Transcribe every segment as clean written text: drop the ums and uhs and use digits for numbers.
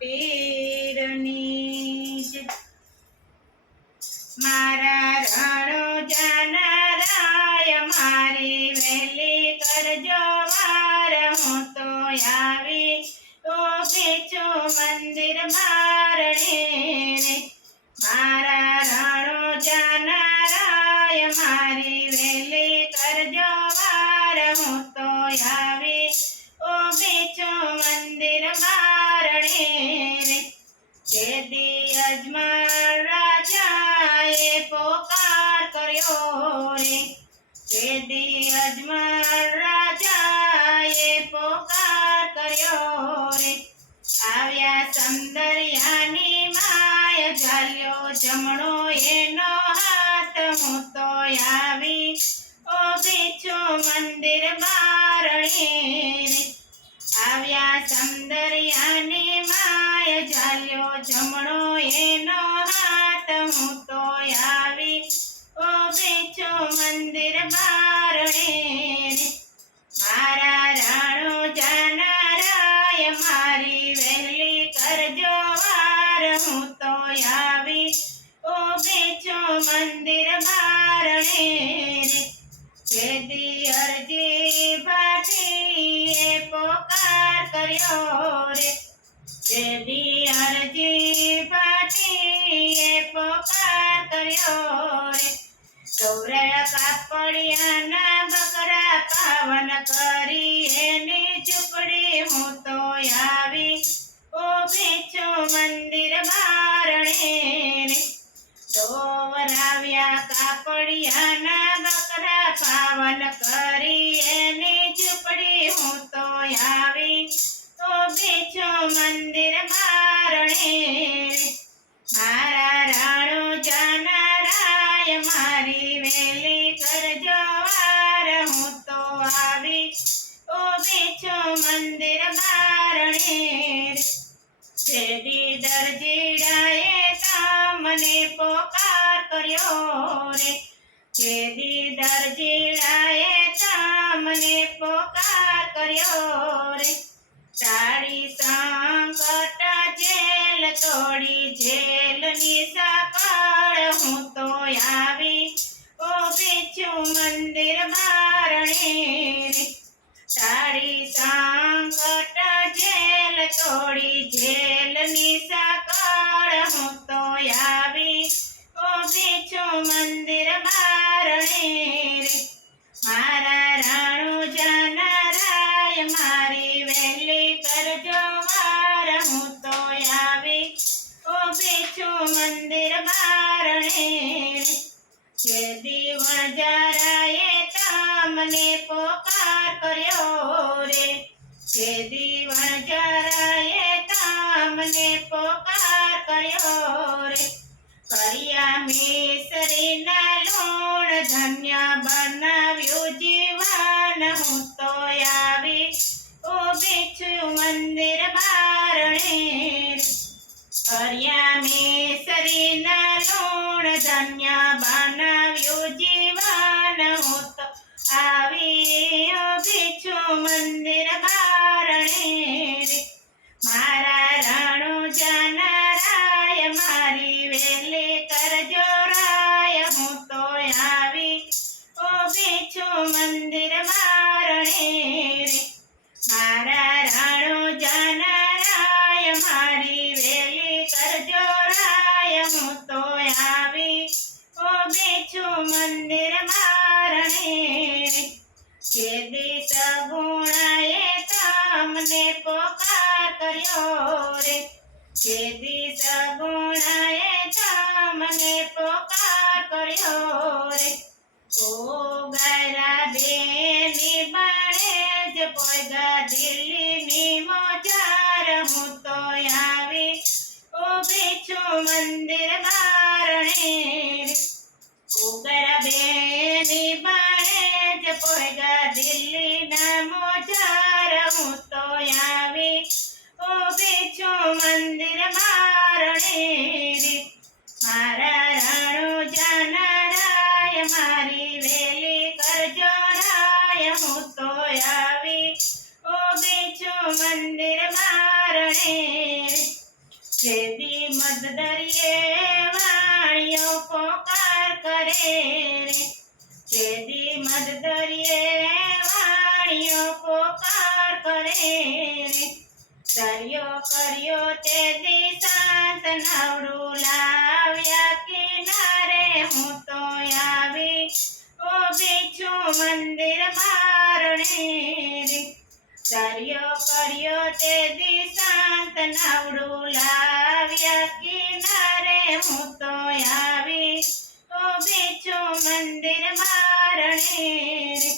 પીરની જય। મારા રણુજાના રાય મારી વહેલી કરજો વાર, હું તો આવી ઊભી છું મંદિર બારણે રે। મારા રણુજાના રાય મારી વહેલી કરજો વાર, હું તો આવી ઊભી છું મંદિર બારણે રે। તેથી અજમલ રાજાએ પોકાર કર્યો રે, તેથી અજમલ રાજાએ પોકાર કર્યો રે। આવ્યા સૌંદર્યની માય, ઝાલ્યો જમણો એનો હાથ, હું તો આવી ઊભી છું મંદિર બારણે રે। આવ્યા સૌંદર્યની માય, ઝાલ્યો જમણો એનો હાથ, હું તો આવી ઊભી છું મંદિર બારણે રે। મારા રણુજાના રાય મારી વહેલી કરજો વાર, હું તો આવી ઊભી છું મંદિર બારણે રે। તેથી અરજી ભાટીએ પોકાર કર્યો રે, તેથી અરજી ભાટીએ પોકાર કર્યો રે। ગૌરાયા કાપડિયાના બકરા પાવન કરી એની ઝૂંપડી, હું તો આવી ઊભી છું મંદિર બારણે રે। દોવરાવ્યા કાપડિયાના બકરા પાવન કરી એની ઝૂંપડી, હું તો આવી ઊભી છું મંદિર બારણે રે। મારા રણુજાના રાય મારી વહેલી કરજો વાર, હું તો આવી ઊભી છું મંદિર બારણે રે। તેથી દરજીડાએ તમને પોકાર કર્યો રે, તેથી દરજીડાએ તમને પોકાર કર્યો રે। તાળી સંકટ જેલ તોડી જેલની સાંકળ, હું તો આવી ઊભી છું મંદિર બારણે રે। તાળી સંકટ જેલ તોડી જેલની સાંકળ, હું તો આવી ઊભી છું મંદિર બારણે રે। મારા રણુજાના રાય મારી વહેલી કરજો વાર, હું તો આવી ઊભી છું મંદિર બારણે રે। તેથી વણજારાએ તમને પોકાર કર્યો રે, તેથી વણજારાએ તમને પોકાર કર્યો રે। કર્યા મિસરીના લૂણ ધન્ય બનાવ્યું જીવન, હું તો આવી ઊભી છું મંદિર બારણે રે। કર્યા મિસરીના લૂણ ધન્ય બનાવ્યું જીવન, હું તો આવી ઊભી છું મંદિર બારણે રે। મારા રણુજાના રાય મારી વહેલી કરજો રાય, હું તો આવી ઊભી છું મંદિર બારણે રે। મારા રણુજાના રાય મારી વહેલી કરજો રાય, હું તો આવી ઊભી છું મંદિર બારણે રે। તેથી સગુણાએ તમને પોકાર કર્યો રે, તેથી સગુણાએ તમને પોકાર કર્યો રે। ઓ ગાયરા બેની બાણે જ પોયગા દિલ્હીની મોજાર, હું તો આવી ઊભી છું મંદિર બારણે રે। ઉગરા બેની બાણે જ પોયગા દિલ્હીના મોજાર, હું તો આવી ઊભી છું મંદિર બારણે રે। મારા રણુજાના રાય મારી વહેલી કરજો રાય, હું તો આવી ઊભી છું મંદિર બારણે રે। કેદી મદ દરિયે વાણિયો પોકાર કરે રે કેદી મદ દરિયે વાણિયો પોકાર કરે રે દરિયો કર્યો તેદી શાંત નવડું લાવ્યા કિનારે હું તો આવી ઊભી છું મંદિર બારણે રે દરિયો કર્યો તેદી શાંત નવડું લાવ્યા કિનારે હું તો આવી ઊભી છું મંદિર બારણે રે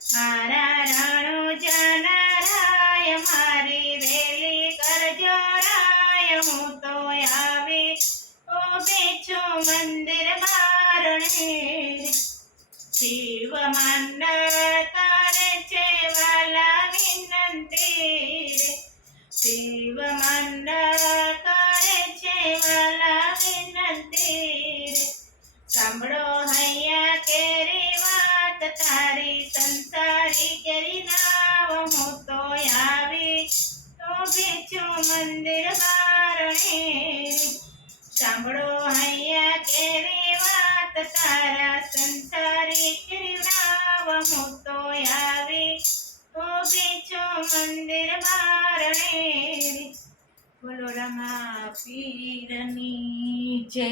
મારા રણુજા રાય મારી વેલી કરજો રાય હું તો આવી ઊભી છું મંદિર બારણે રે શિવ મંડળ કરે છે વાલા વિનંતી રે શિવ મંડળ કરે છે વાલા વિનંતી રે સાંભળો હૈયા કેરી વાત તારી સંસારી કેરી નાવ હું તો આવી ઊભી છું મંદિર બારણે રે સાંભળો હૈયા કેરી વાત તારા સંસારી કેરી નાવ હું તો આવી ઊભી છું મંદિર બારણે રે બોલો રમા પીરની જય